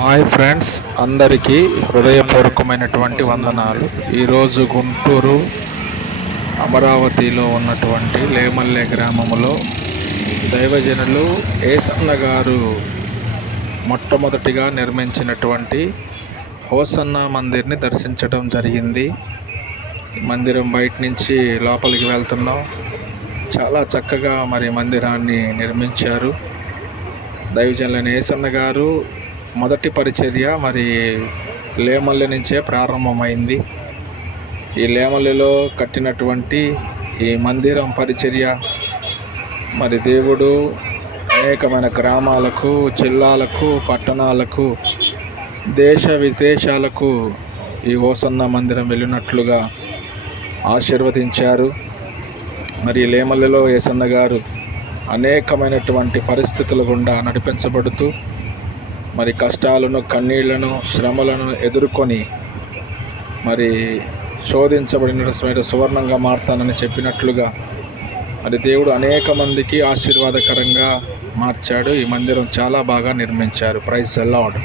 Hi friends అందరికీ హృదయపూర్వకమైనటువంటి వందనాలు. ఈరోజు గుంటూరు అమరావతిలో ఉన్నటువంటి లేమల్లె గ్రామములో దైవజనులు ఏసన్న గారు మొట్టమొదటిగా నిర్మించినటువంటి హోసన్న మందిర్ని దర్శించడం జరిగింది. మందిరం బయట నుంచి లోపలికి వెళ్తున్నాం. చాలా చక్కగా మరి మందిరాన్ని నిర్మించారు. దైవజనులైన ఏసన్న గారు మొదటి పరిచర్య మరి లేమల్లి నుంచే ప్రారంభమైంది. ఈ లేమల్లిలో కట్టినటువంటి ఈ మందిరం పరిచర్య మరి దేవుడు అనేకమైన గ్రామాలకు జిల్లాలకు పట్టణాలకు దేశ విదేశాలకు ఈ ఓసన్న మందిరం వెళ్ళినట్లుగా ఆశీర్వదించారు. మరి లేమల్లిలో ఏసన్న గారు అనేకమైనటువంటి పరిస్థితుల గుండా నడిపించబడుతూ మరి కష్టాలను కన్నీళ్ళను శ్రమలను ఎదుర్కొని మరి శోధించబడిన సువర్ణంగా మారుతానని చెప్పినట్లుగా మరి దేవుడు అనేక మందికి ఆశీర్వాదకరంగా మార్చాడు. ఈ మందిరం చాలా బాగా నిర్మించారు. Praise lord